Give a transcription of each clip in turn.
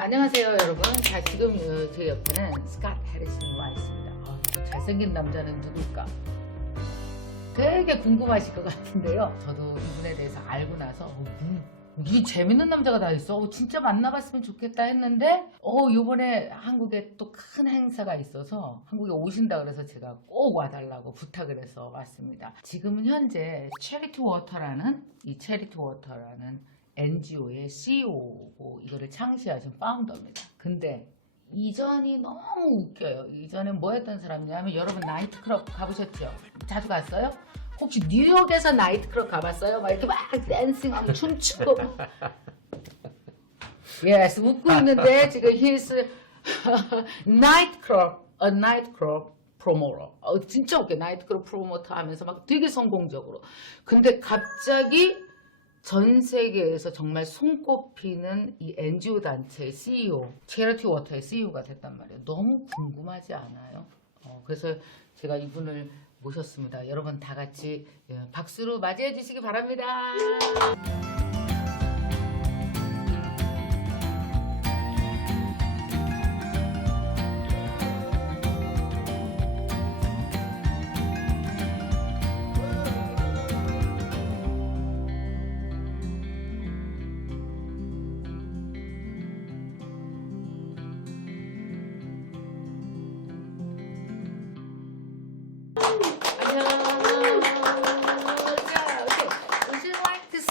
안녕하세요 여러분. 자, 지금 제 옆에는 스캇해리슨이 와 있습니다. 잘생긴 남자는 누굴까? 되게 궁금하실 것 같은데요. 저도 이분에 대해서 알고 나서 이 재밌는 남자가 다 있어. 진짜 만나봤으면 좋겠다 했는데 요번에 한국에 또 큰 행사가 있어서 한국에 오신다 그래서 제가 꼭 와달라고 부탁을 해서 왔습니다. 지금은 현재 체리티워터라는 NGO의 CEO고 이거를 창시하신 파운더입니다. 근데 이전이 너무 웃겨요. 이전엔 뭐 했던 사람이냐면 여러분 나이트클럽 가보셨죠? 자주 갔어요? 혹시 뉴욕에서 나이트클럽 가봤어요? 막 이렇게 막 댄싱하고 춤추고 yes, 웃고 있는데 지금 he's a nightclub promoter. 진짜 웃겨. 나이트클럽 프로모터 하면서 막 되게 성공적으로. 근데 갑자기 전 세계에서 정말 손꼽히는 이 NGO 단체의 CEO, 체리티워터의 CEO가 됐단 말이에요. 너무 궁금하지 않아요? 그래서 제가 이분을 모셨습니다. 여러분 다 같이 박수로 맞이해 주시기 바랍니다.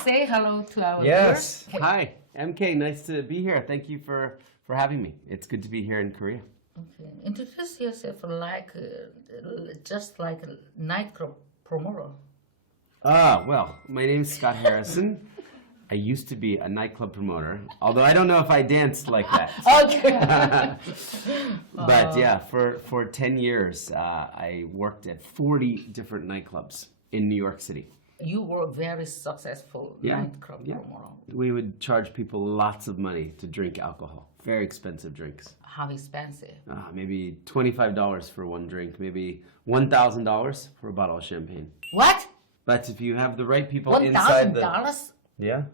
Say hello to our Yes. viewers. Hi, MK. Nice to be here. Thank you for having me. It's good to be here in Korea. Okay. Introduce yourself like just like a nightclub promoter. Well, my name's Sceattheiris'n. I used to be a nightclub promoter, although I don't know if I danced like that. Okay. But yeah, for 10 years, I worked at 40 different nightclubs in New York City. You were a very successful nightclub promoter. We would charge people lots of money to drink alcohol. Very expensive drinks. How expensive? Maybe $25 for one drink, maybe $1,000 for a bottle of champagne. What? But if you have the right people inside the... $1,000 Yeah,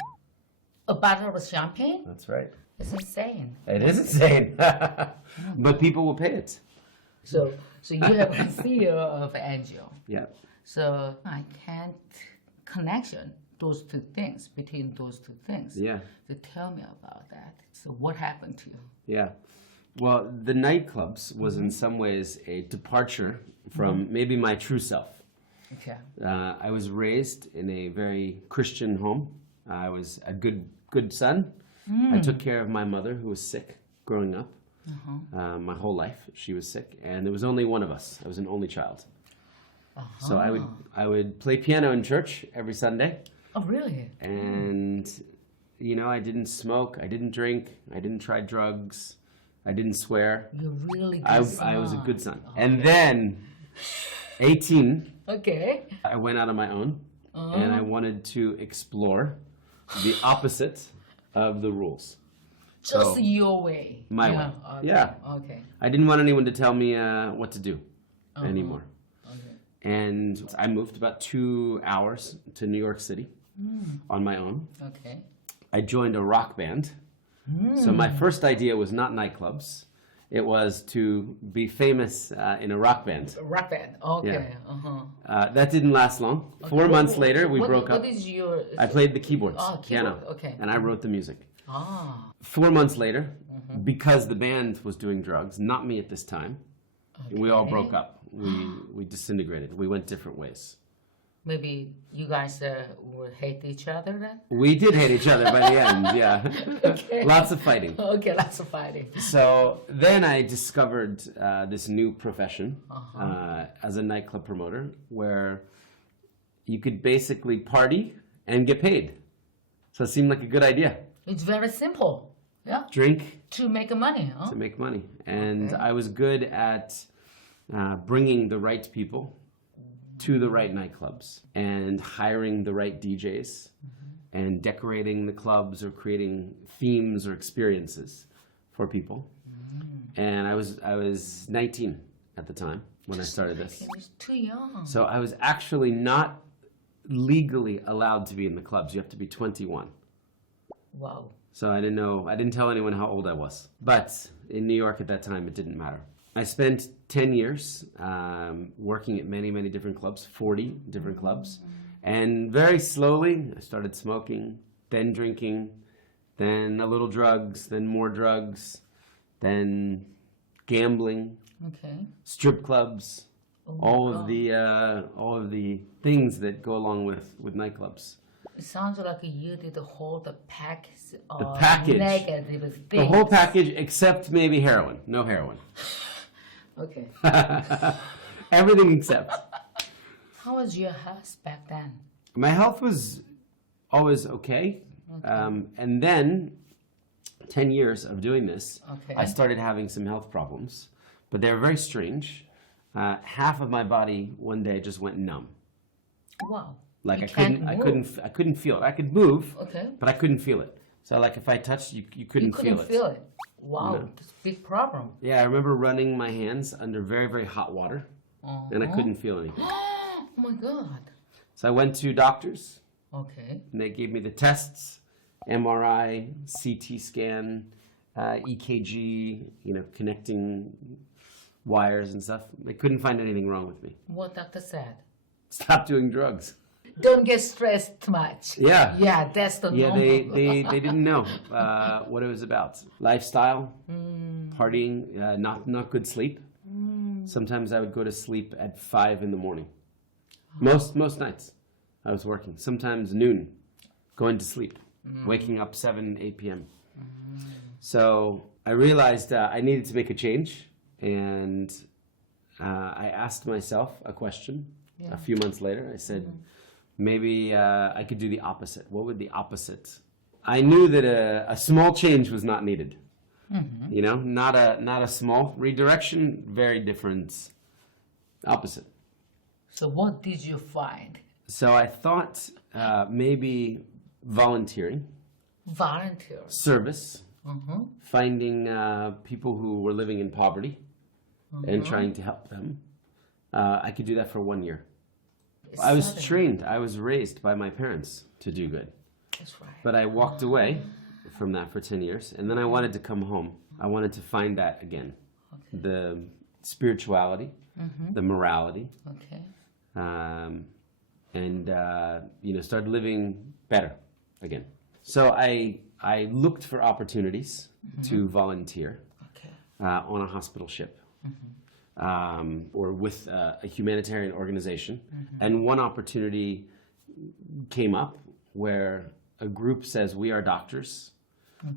a bottle of champagne? that's right. It's insane. It is insane. But people will pay it. So you have a CEO of NGO. Yeah. So I can't connection those two things between those two things. Yeah. So tell me about that. So what happened to you? Yeah. Well, the nightclubs was in some ways a departure from maybe my true self. Okay. I was raised in a very Christian home. I was a good son. I took care of my mother who was sick growing up. My whole life she was sick, and there was only one of us. I was an only child. So I would play piano in church every Sunday. Oh, really? And I didn't smoke, I didn't drink, I didn't try drugs, I didn't swear. You're really good I was a good son. And then 18, Okay. I went out on my own and I wanted to explore the opposite of the rules. Just So, your way. my way. Okay. Yeah. Okay. I didn't want anyone to tell me what to do anymore. Okay. And I moved about 2 hours to New York City on my own. Okay. I joined a rock band. So my first idea was not nightclubs. It was to be famous in a rock band. Rock band. Okay. That didn't last long. 4 months later, we broke up. What is your... I played the keyboards, piano, keyboard, okay. and I wrote the music. 4 Ah. months later, because the band was doing drugs, not me at this time, we all broke up. We disintegrated. We went different ways. Maybe you guys will hate each other then? We did hate each other by the end, yeah. Okay. Lots of fighting. Okay, lots of fighting. So then I discovered this new profession as a nightclub promoter where you could basically party and get paid. So it seemed like a good idea. It's very simple. Yeah. Drink To make money, huh? to make money. And Okay. I was good at bringing the right people to the right nightclubs and hiring the right DJs and decorating the clubs or creating themes or experiences for people. And I was 19 at the time when I started this. It was too young. So I was actually not legally allowed to be in the clubs. You have to be 21. Wow. So I didn't tell anyone how old I was. But in New York at that time, it didn't matter. I spent 10 years working at many, many different clubs, 40 different clubs. And very slowly, I started smoking, then drinking, then a little drugs, then more drugs, then gambling, strip clubs, all of the things that go along with nightclubs. It sounds like you did the package of The package. negative things. The whole package except maybe heroin. No heroin. Okay. Everything except. How was your health back then? My health was always okay. And then 10 years of doing this, I started having some health problems, but they were very strange. Half of my body one day just went numb. Wow. Like You I can't couldn't feel it. I could move, Okay. but I couldn't feel it. So like if I touched you couldn't, You couldn't feel it. Wow, No. that's a big problem. Yeah, I remember running my hands under very, very hot water, and I couldn't feel anything. Oh my God. So I went to doctors, Okay. and they gave me the tests, MRI, CT scan, EKG, connecting wires and stuff. They couldn't find anything wrong with me. What doctor said? Stop doing drugs. Don't get stressed too much. Yeah. Yeah, that's the Yeah, normal. they didn't know what it was about. Lifestyle, partying, not good sleep. Sometimes I would go to sleep at 5 in the morning. Most nights I was working. Sometimes noon, going to sleep, waking up 7, 8 p.m. So I realized I needed to make a change, and I asked myself a question. A few months later, I said, maybe I could do the opposite. What would the opposite? I knew that a small change was not needed. Not a small redirection, very different opposite. So what did you find? So I thought maybe volunteering, Volunteer. service, finding people who were living in poverty and trying to help them. I could do that for 1 year. I was trained, I was raised by my parents to do good. That's right. But I walked away from that for 10 years, and then I wanted to come home. I wanted to find that again. The spirituality, the morality, and start living better again. So I looked for opportunities to volunteer on a hospital ship. Or with a humanitarian organization. And one opportunity came up where a group says, we are doctors,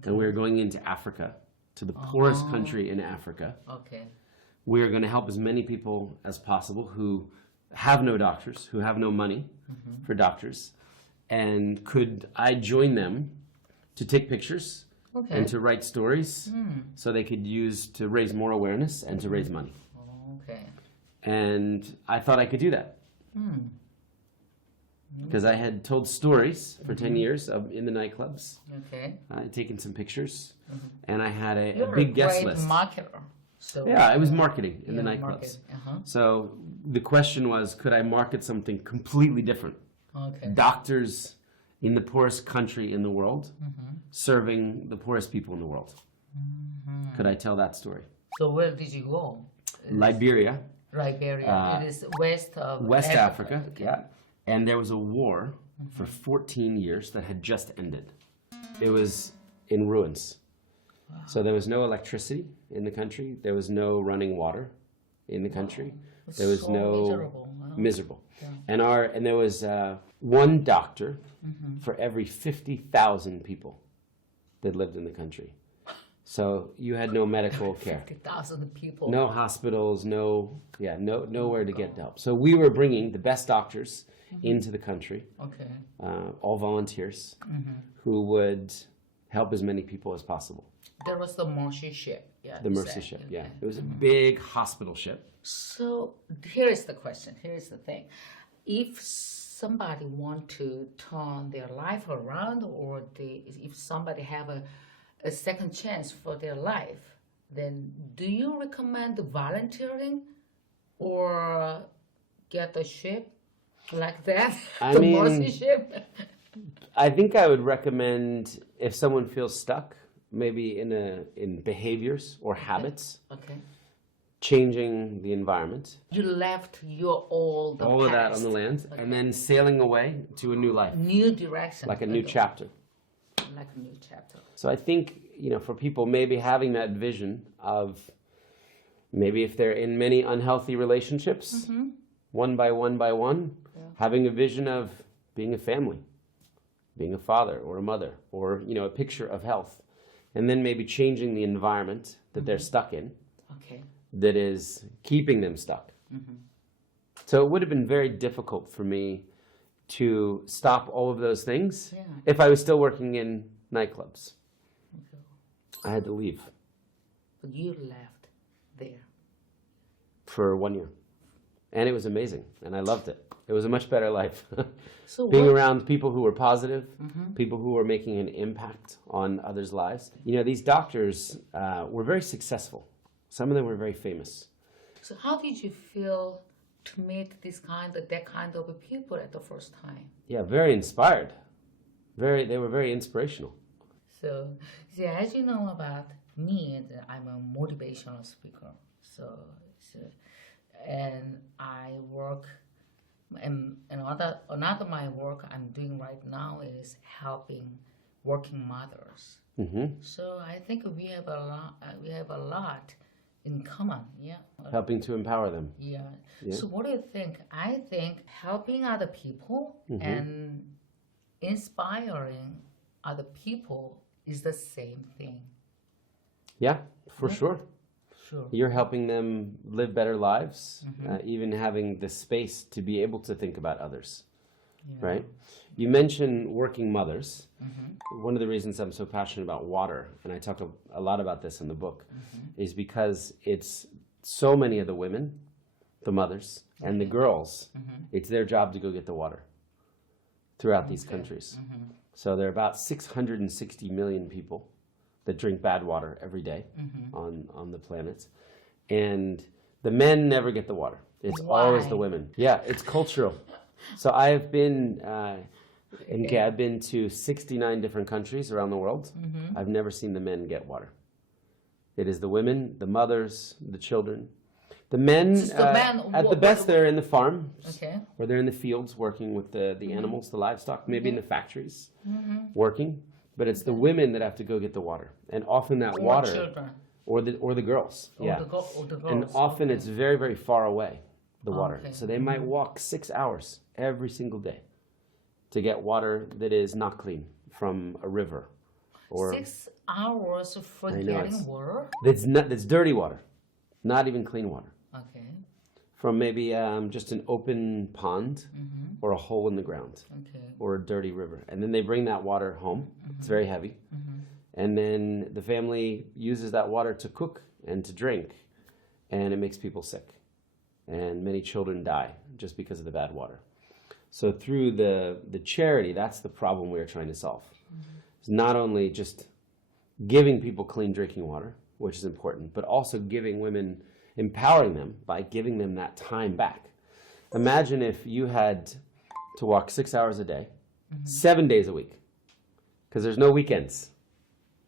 and we're going into Africa, to the poorest country in Africa. We are going to help as many people as possible who have no doctors, who have no money for doctors. And could I join them to take pictures and to write stories so they could use to raise more awareness and to raise money? And I thought I could do that. Because I had told stories for 10 years in the nightclubs. I had taken some pictures, and I had a big guest list. You're a great marketer. So Yeah, I was marketing in the nightclubs. So the question was, could I market something completely different? Doctors in the poorest country in the world, serving the poorest people in the world. Could I tell that story? So where did you go? Liberia. Liberia. It is west of West Africa, yeah. And there was a war for 14 years that had just ended. It was in ruins. So there was no electricity in the country. There was no running water in the country. There was no miserable. And there was one doctor for every 50,000 people that lived in the country. So you had no medical care. 50,000 people. No hospitals, nowhere to get help. So we were bringing the best doctors into the country, all volunteers, who would help as many people as possible. There was the Mercy ship. Yeah, The Mercy ship, yeah. It was a big hospital ship. So here is the question. Here is the thing. If somebody want to turn their life around, or if somebody have a second chance for their life, then do you recommend volunteering or get a ship like that? I the mean, Mercy ship? I think I would recommend if someone feels stuck, maybe in behaviors or habits, Okay. changing the environment, You left your old all of that past. on the land, Okay. and then sailing away to a new life, New direction. like a new Okay. chapter. Like a new chapter. So I think, for people maybe having that vision of maybe if they're in many unhealthy relationships, one by one, having a vision of being a family, being a father or a mother, or, a picture of health, and then maybe changing the environment that they're stuck in Okay. that is keeping them stuck. So it would have been very difficult for me to stop all of those things Yeah. if I was still working in nightclubs. Okay. I had to leave But you left there. for 1 year. And it was amazing, and I loved it. It was a much better life. So Being what- around people who were positive, people who were making an impact on others' lives. These doctors were very successful. Some of them were very famous. So how did you feel to meet that kind of people at the first time? Yeah, very inspired. They were very inspirational. So, as you know about me, I'm a motivational speaker. So and I work, and another my work I'm doing right now is helping working mothers. So I think we have a lot in common. Yeah. Helping to empower them. Yeah. So what do you think? I think helping other people and inspiring other people is the same thing. Yeah, for sure. Sure. You're helping them live better lives, even having the space to be able to think about others, right? You mentioned working mothers. One of the reasons I'm so passionate about water, and I talk a lot about this in the book, is because it's so many of the women, the mothers, and the girls, it's their job to go get the water throughout these countries. So there are about 660 million people that drink bad water every day on the planet. And the men never get the water. It's always the Why? women. Yeah, it's cultural. So I've been I've been to 69 different countries around the world. I've never seen the men get water. It is the women, the mothers, the children. The men, Just the men, at the best, they're in the farm, Okay. or they're in the fields working with the animals, the livestock, maybe in the factories working. But it's the women that have to go get the water. And often that Or water, children. or the girls. Or Yeah. the girls. And often it's very, very far away, the water. Okay. So they might walk 6 hours every single day to get water that is not clean from a river. Or 6 hours for I know, getting it's- water? that's dirty water, not even clean water. Okay. From maybe just an open pond or a hole in the ground Okay. or a dirty river. And then they bring that water home. It's very heavy. And then the family uses that water to cook and to drink. And it makes people sick. And many children die just because of the bad water. So through the charity, that's the problem we're trying to solve. It's not only just giving people clean drinking water, which is important, but also giving women, empowering them by giving them that time back. Imagine if you had to walk 6 hours a day, 7 days a week, because there's no weekends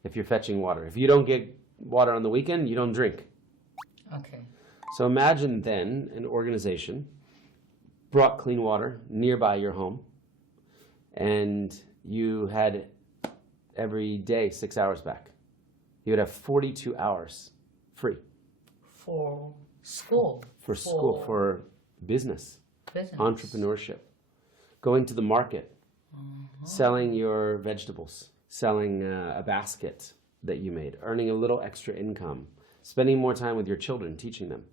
if you're fetching water. If you don't get water on the weekend, you don't drink. Okay. So imagine then an organization brought clean water nearby your home, and you had every day 6 hours back. You would have 42 hours free For school. for school, for business, business. entrepreneurship, going to the market, selling your vegetables, selling a basket that you made, earning a little extra income, spending more time with your children, teaching them,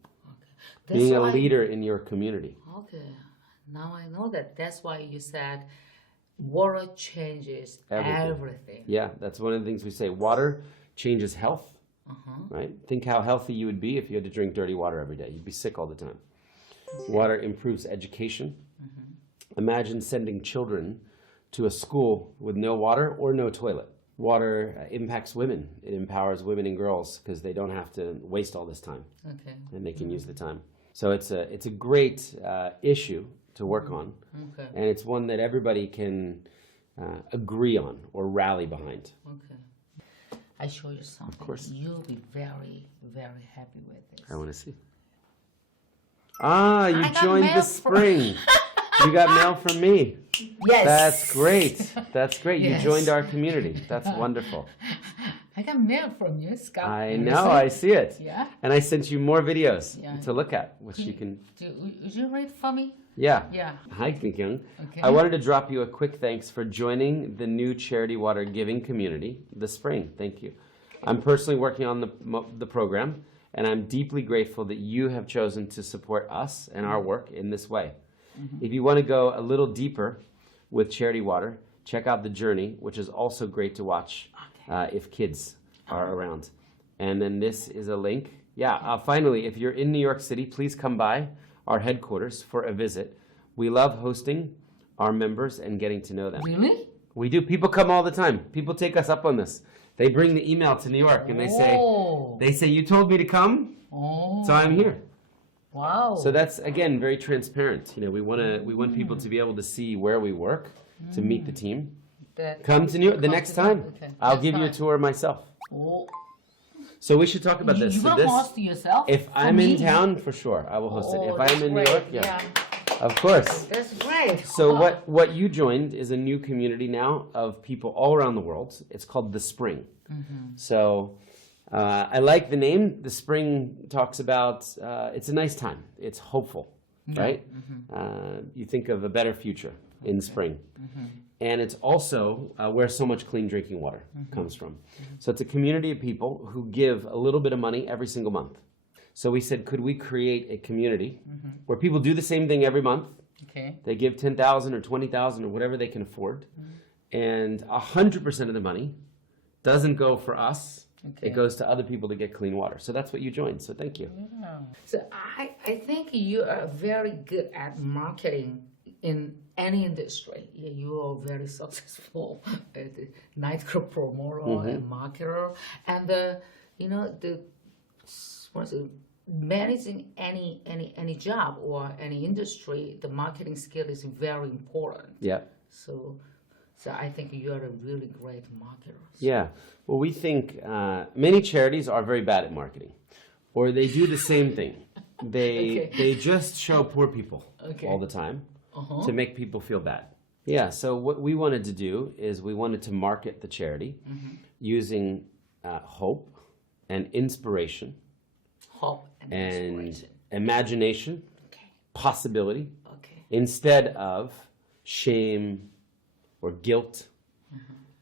That's being a why- leader in your community. Okay. Now I know that. That's why you said water changes Everything. everything. Yeah, that's one of the things we say. Water changes health, right? Think how healthy you would be if you had to drink dirty water every day. You'd be sick all the time. Water improves education. Imagine sending children to a school with no water or no toilet. Water impacts women. It empowers women and girls because they don't have to waste all this time Okay. and they can use the time. So it's a great issue to work on. Okay. And it's one that everybody can agree on or rally behind. Okay. I show you something. Of course. You'll be very, very happy with this. I want to see. Ah, you I got joined mail the from- spring. You got mail from me. Yes. That's great. That's great. Yes. You joined our community. That's wonderful. I got mail from you, Scott. I know. I see it. Yeah. And I sent you more videos Yeah. to look at, which you can. Would you read for me? Yeah. Yeah. Hi, Kyung. Okay. I wanted to drop you a quick thanks for joining the new charity water giving community this spring. Thank you. I'm personally working on the program, and I'm deeply grateful that you have chosen to support us and our work in this way. If you want to go a little deeper with Charity Water, check out The Journey, which is also great to watch if kids are around. And then this is a link. Yeah, finally, if you're in New York City, please come by our headquarters for a visit. We love hosting our members and getting to know them. Really? We do. People come all the time. People take us up on this. They bring the email to New York and they say, you told me to come, so I'm here. Wow. So that's, again, very transparent. You know, we want people to be able to see where we work, to meet the team. Come to New York the next time. Okay. I'll give you a tour myself. Oh. So we should talk about this. You're So going to this, host yourself? if For I'm in me? town, for sure, I will host it. If That's I'm in New great. York, yeah. Of course. That's great. So what you joined is a new community now of people all around the world. It's called The Spring. So I like the name. The Spring talks about, it's a nice time. It's hopeful, right? You think of a better future in spring. And it's also where so much clean drinking water comes from. So it's a community of people who give a little bit of money every single month. So we said, could we create a community where people do the same thing every month? Okay. They give 10,000 or 20,000 or whatever they can afford. And 100% of the money doesn't go for us. Okay. It goes to other people to get clean water. So that's what you joined. So thank you. Yeah. So I think you are very good at marketing in any industry. You are very successful as a nightclub promoter and marketer. And managing any job or any industry, the marketing skill is very important. Yeah. So I think you are a really great marketer. Yeah. Well, we think many charities are very bad at marketing, or they do the same thing. They just show poor people all the time to make people feel bad. Yeah. So what we wanted to do is we wanted to market the charity using hope and inspiration. Hope and And inspiration. imagination, possibility, Okay. instead of shame or guilt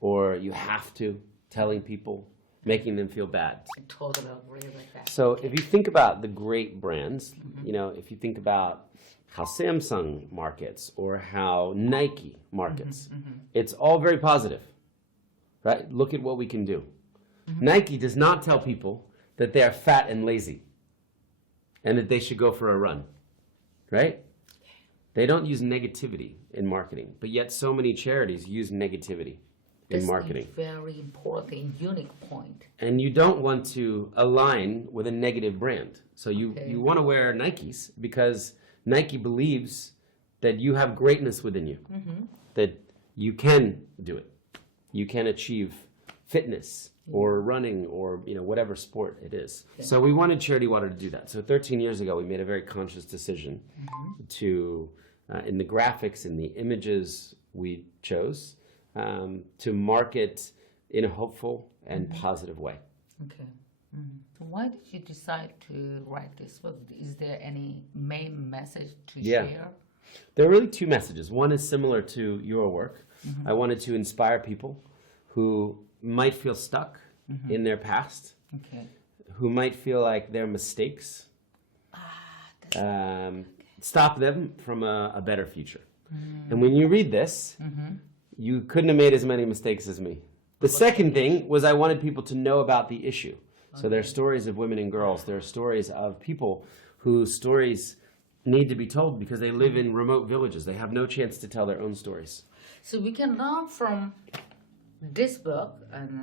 or you have to, telling people, making them feel bad. I totally agree with that. So if you think about the great brands, if you think about how Samsung markets or how Nike markets, it's all very positive, right? Look at what we can do. Nike does not tell people that they are fat and lazy and that they should go for a run, right? They don't use negativity in marketing, but yet so many charities use negativity in marketing. That's a very important and unique point. And you don't want to align with a negative brand. So you want to wear Nikes because Nike believes that you have greatness within you, that you can do it. You can achieve fitness or running or whatever sport it is. So we wanted Charity Water to do that. So 13 years ago, we made a very conscious decision to, in the graphics, in the images we chose, to market in a hopeful and positive way. Okay. So why did you decide to write this book? Is there any main message to share? There are really two messages. One is similar to your work. I wanted to inspire people who might feel stuck in their past, who might feel like their mistakes stop them from a better future. And when you read this, you couldn't have made as many mistakes as me. The second thing was I wanted people to know about the issue. So there are stories of women and girls. There are stories of people whose stories need to be told because they live in remote villages. They have no chance to tell their own stories. So we can learn from this book and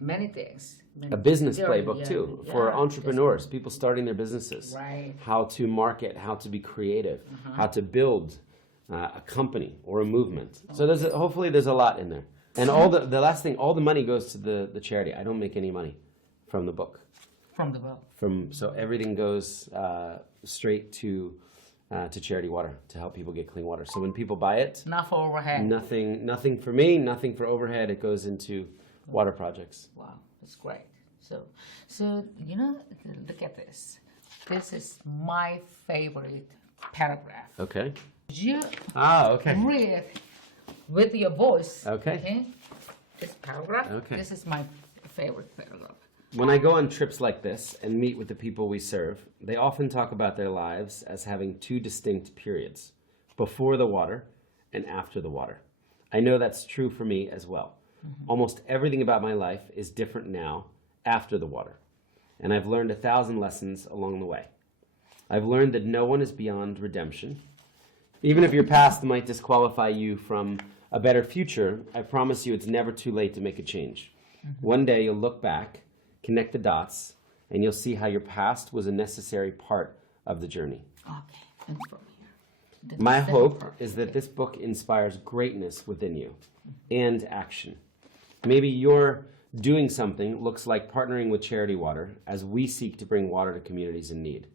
many things. A business playbook too for entrepreneurs, people starting their businesses. Right. How to market, how to be creative, how to build a company or a movement. So hopefully there's a lot in there. And all the last thing, all the money goes to the charity. I don't make any money from the book. From the book. So everything goes straight to charity water to help people get clean water. So when people buy it, Not for overhead. nothing for me, nothing for overhead. It goes into water projects. Wow, that's great. So look at this. This is my favorite paragraph. Okay. You Okay. read with your voice. Okay. This paragraph. Okay. This is my favorite paragraph. When I go on trips like this and meet with the people we serve, they often talk about their lives as having two distinct periods, before the water and after the water. I know that's true for me as well. Almost everything about my life is different now after the water, and I've learned 1,000 lessons along the way. I've learned that no one is beyond redemption. Even if your past might disqualify you from a better future, I promise you it's never too late to make a change. One day you'll look back, connect the dots, and you'll see how your past was a necessary part of the journey. Okay, and from here. My hope is that this book inspires greatness within you and action. Maybe your doing something looks like partnering with Charity Water as we seek to bring water to communities in need.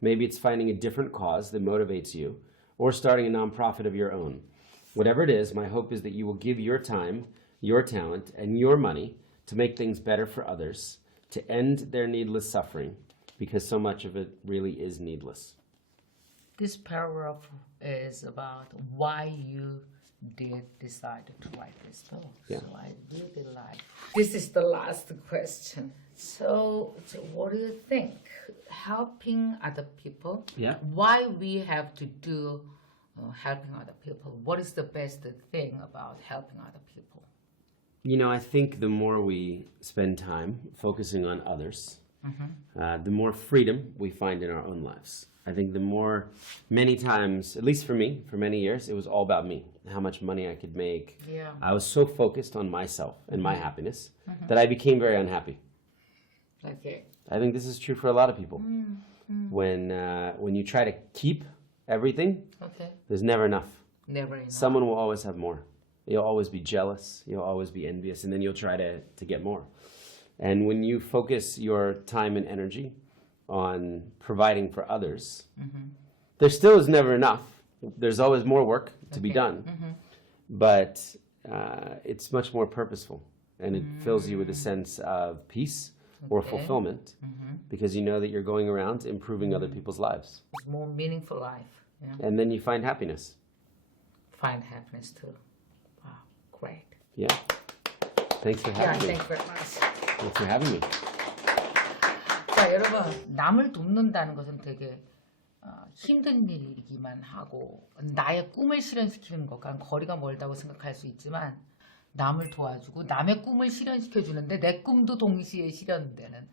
Maybe it's finding a different cause that motivates you or starting a nonprofit of your own. Whatever it is, my hope is that you will give your time, your talent, and your money to make things better for others, to end their needless suffering, because so much of it really is needless. This paragraph is about why you did decide to write this book. Yeah. So I really like. This is the last question. So what do you think? Helping other people. Yeah. Why we have to do helping other people? What is the best thing about helping other people? You know, I think the more we spend time focusing on others, the more freedom we find in our own lives. I think many times, at least for me, for many years, it was all about me, how much money I could make. Yeah. I was so focused on myself and my happiness that I became very unhappy. Okay. I think this is true for a lot of people. When you try to keep everything, Okay. there's never enough. Never enough. Someone will always have more. You'll always be jealous. You'll always be envious, and then you'll try to get more. And when you focus your time and energy on providing for others, there still is never enough. There's always more work to be done, but it's much more purposeful, and it fills you with a sense of peace or fulfillment, because you know that you're going around improving other people's lives. It's more meaningful life. Yeah. And then you find happiness. Find happiness too. Wow, great. Yeah. Thanks for having me. Thank you very much. Thanks for having me. 자, 여러분, 남을 돕는다는 것은 되게 힘든 일이기만 하고 나의 꿈을 실현시키는 것과 거리가 멀다고 생각할 수 있지만 남을 도와주고 남의 꿈을 실현시켜 주는데 내 꿈도 동시에 실현되는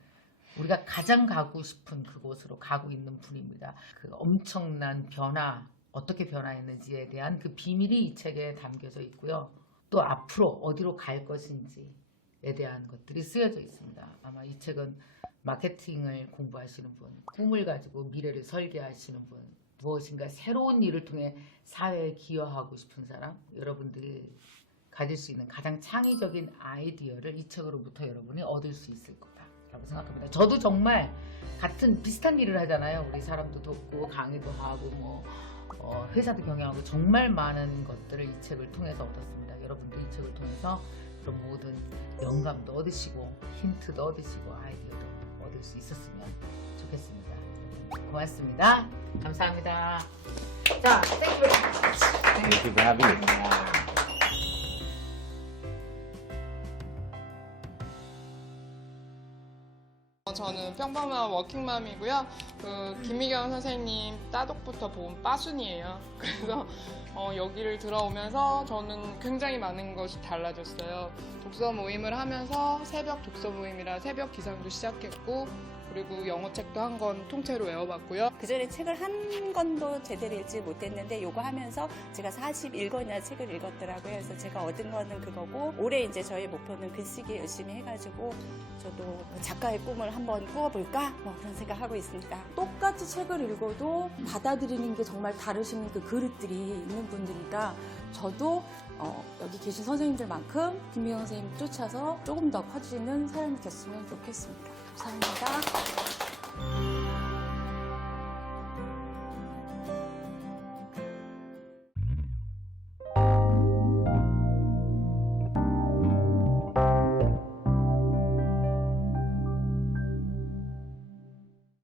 우리가 가장 가고 싶은 그곳으로 가고 있는 분입니다. 그 엄청난 변화, 어떻게 변화했는지에 대한 그 비밀이 이 책에 담겨져 있고요. 또 앞으로 어디로 갈 것인지에 대한 것들이 쓰여져 있습니다. 아마 이 책은 마케팅을 공부하시는 분, 꿈을 가지고 미래를 설계하시는 분, 무엇인가 새로운 일을 통해 사회에 기여하고 싶은 사람, 여러분들이 가질 수 있는 가장 창의적인 아이디어를 이 책으로부터 여러분이 얻을 수 있을 거다라고 생각합니다. 저도 정말 같은 비슷한 일을 하잖아요. 우리 사람도 돕고 강의도 하고 회사도 경영하고 정말 많은 것들을 이 책을 통해서 얻었습니다. 여러분도 이 책을 통해서 그런 모든 영감도 얻으시고 힌트도 얻으시고 아이디어도 얻을 수 있었으면 좋겠습니다. 고맙습니다. 감사합니다. 자, thank you very much. Thank you for having me. 저는 평범한 워킹맘이고요. 김미경 선생님 따독부터 본 빠순이에요. 그래서 여기를 들어오면서 저는 굉장히 많은 것이 달라졌어요. 독서 모임을 하면서 새벽 독서 모임이라 새벽 기상도 시작했고 그리고 영어 책도 한 권 통째로 외워봤고요. 그전에 책을 한 권도 제대로 읽지 못했는데 요거 하면서 제가 41권이나 책을 읽었더라고요. 그래서 제가 얻은 거는 그거고 올해 이제 저희 목표는 글쓰기 열심히 해가지고 저도 작가의 꿈을 한번 꾸어볼까 뭐 그런 생각하고 있습니다. 똑같이 책을 읽어도 받아들이는 게 정말 다르신 그 그릇들이 있는 분들이니까 저도 여기 계신 선생님들만큼 김미경 선생님 쫓아서 조금 더 커지는 사람이 됐으면 좋겠습니다. 감사합니다.